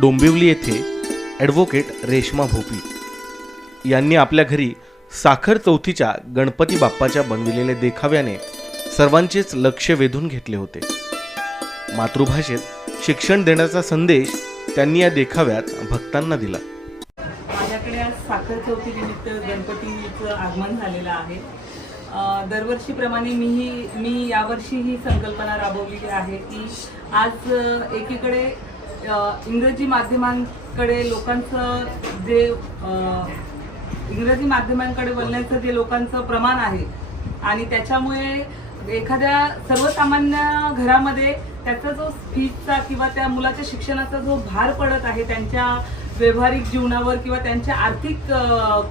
डोंबिवली येथे ॲडव्होकेट रेश्मा भोपी यांनी आपल्या घरी साखर चौथीच्या गणपती बाप्पाच्या बनविलेल्या देखाव्याने सर्वांचेच लक्ष वेधून घेतले होते। मातृभाषेत शिक्षण देण्याचा संदेश त्यांनी या देखाव्यात भक्तांना दिला। माझ्याकडे आज साखर चौथी निमित्त गणपतीचं आगमन झालेलं आहे। दरवर्षीप्रमाणे मी यावर्षी ही संकल्पना राबवलेली आहे की आज एकीकडे इंग्रजी माध्यमांकडे लोकांचं जे इंग्रजी माध्यमांकडे वळण्याचं जे लोकांचं प्रमाण आहे आणि त्याच्यामुळे एखाद्या सर्वसामान्य घरामध्ये त्याचा जो फीजचा किंवा त्या मुलाच्या शिक्षणाचा जो भार पडत आहे त्यांच्या व्यावहारिक जीवनावर किंवा त्यांच्या आर्थिक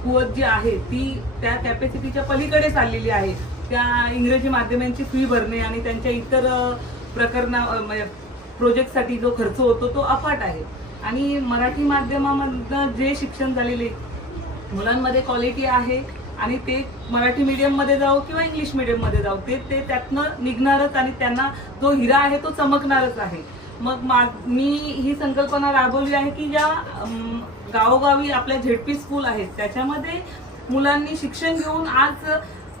कुवत जी आहे ती त्या कॅपॅसिटीच्या पलीकडे चाललेली आहे। त्या इंग्रजी माध्यमांची फी भरणे आणि त्यांच्या इतर प्रोजेक्टसाठी जो खर्च होतो तो अफाट आहे आणि मराठी माध्यमामधनं जे शिक्षण झालेले मुलांमध्ये क्वालिटी आहे आणि ते मराठी मीडियममध्ये जाऊ किंवा इंग्लिश मीडियममध्ये जाऊ ते त्यातनं निघणारच आणि त्यांना जो हिरा आहे तो चमकणारच आहे। मग मी ही संकल्पना राबवली आहे की ज्या गावोगावी आपल्या झेडपी स्कूल आहेत त्याच्यामध्ये मुलांनी शिक्षण घेऊन आज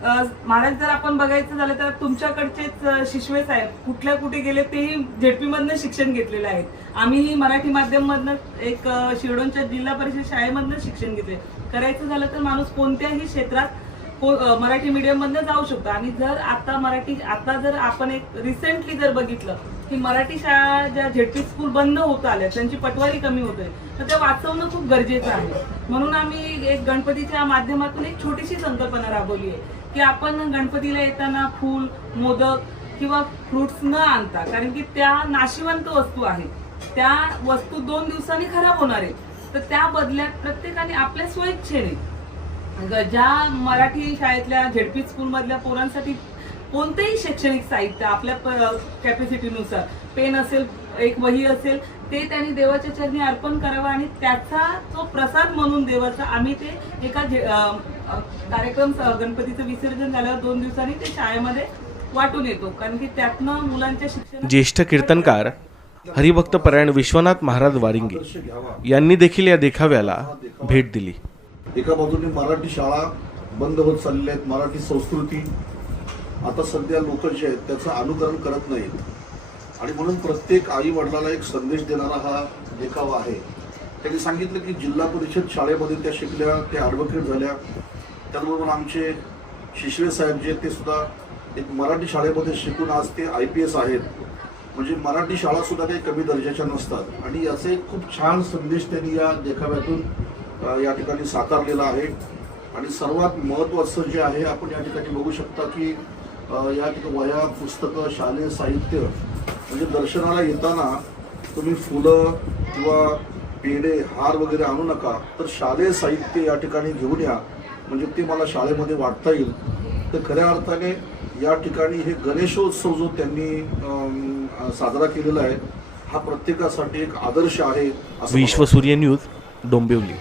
महाराज जर आपण बघायचं झालं तर तुमच्याकडचेच शिशवे साहेब कुठे गेले तेही झेडपीमधनं शिक्षण घेतलेले आहेत। आम्हीही मराठी माध्यममधनं एक शिरडोनच्या जिल्हा परिषद शाळेमधनं शिक्षण घेतले। करायचं झालं तर माणूस कोणत्याही क्षेत्रात मराठी मीडियममधनं जाऊ शकतो आणि जर आता जर आपण एक रिसेंटली जर बघितलं की मराठी शाळा ज्या झेडपी स्कूल बंद होत आल्या त्यांची पटवारी कमी होते तर त्या वाचवणं खूप गरजेचं आहे। म्हणून आम्ही एक गणपतीच्या माध्यमातून एक छोटीशी संकल्पना राबवली आहे की आपण गणपतीला येताना फूल मोदक किंवा फ्रुट्स न आणता, कारण की त्या नाशिवंत वस्तू आहेत, त्या वस्तू 2 दिवसांनी खराब होणार आहेत, तर त्या बदल्यात प्रत्येकाने आपल्या स्वइच्छेने ज्या मराठी शाळेतल्या झेडपी स्कूल मधल्या पोरांसाठी कोणतेही शैक्षणिक साहित्य आपल्या कॅपॅसिटीनुसार पेन असेल एक वही असेल ते त्यांनी देवाच्या चरणी अर्पण करावं आणि त्याचा तो प्रसाद म्हणून देवाचा आम्ही ते एका कार्यक्रम गणपतीचं विसर्जन झाल्यावर 2 दिवसांनी ते शाळेमध्ये वाटून येतो, कारण की त्यातनं मुलांच्या शिक्षण। ज्येष्ठ कीर्तनकार हरिभक्त परायण विश्वनाथ महाराज वारिंगे यांनी देखील या देखाव्याला भेट दिली। एका बाजूने मराठी शाळा बंद होत चाललेल्या आहेत, मराठी संस्कृती आता सध्या लोक जे आहेत त्याचं अनुकरण करत नाहीत आणि म्हणून प्रत्येक आई वडिलाला एक संदेश देणारा हा देखावा आहे। त्यांनी सांगितलं की जिल्हा परिषद शाळेमध्ये त्या शिकल्या, त्या ॲडव्होकेट झाल्या, त्याचबरोबर आमचे शिशवे साहेब जे ते सुद्धा एक मराठी शाळेमध्ये शिकून आज ते IPS आहेत। म्हणजे मराठी शाळा सुद्धा काही कमी दर्जाच्या नसतात आणि याचा एक खूप छान संदेश त्यांनी या देखाव्यातून या ठिकाणी साकारलेला आहे। आणि सर्वात महत्त्वाचं जे आहे आपण या ठिकाणी बघू शकता की या ठिकाणी वह्या पुस्तकं शालेय साहित्य म्हणजे दर्शनाला येताना तुम्ही फुलं किंवा पेढे हार वगैरे आणू नका, तर शालेय साहित्य या ठिकाणी घेऊन या, म्हणजे ते मला शाळेमध्ये वाटता येईल। तर खऱ्या अर्थाने या ठिकाणी हे गणेशोत्सव जो त्यांनी साजरा केलेला आहे हा प्रत्येकासाठी एक आदर्श आहे। विश्वसूर्य न्यूज, डोंबिवली।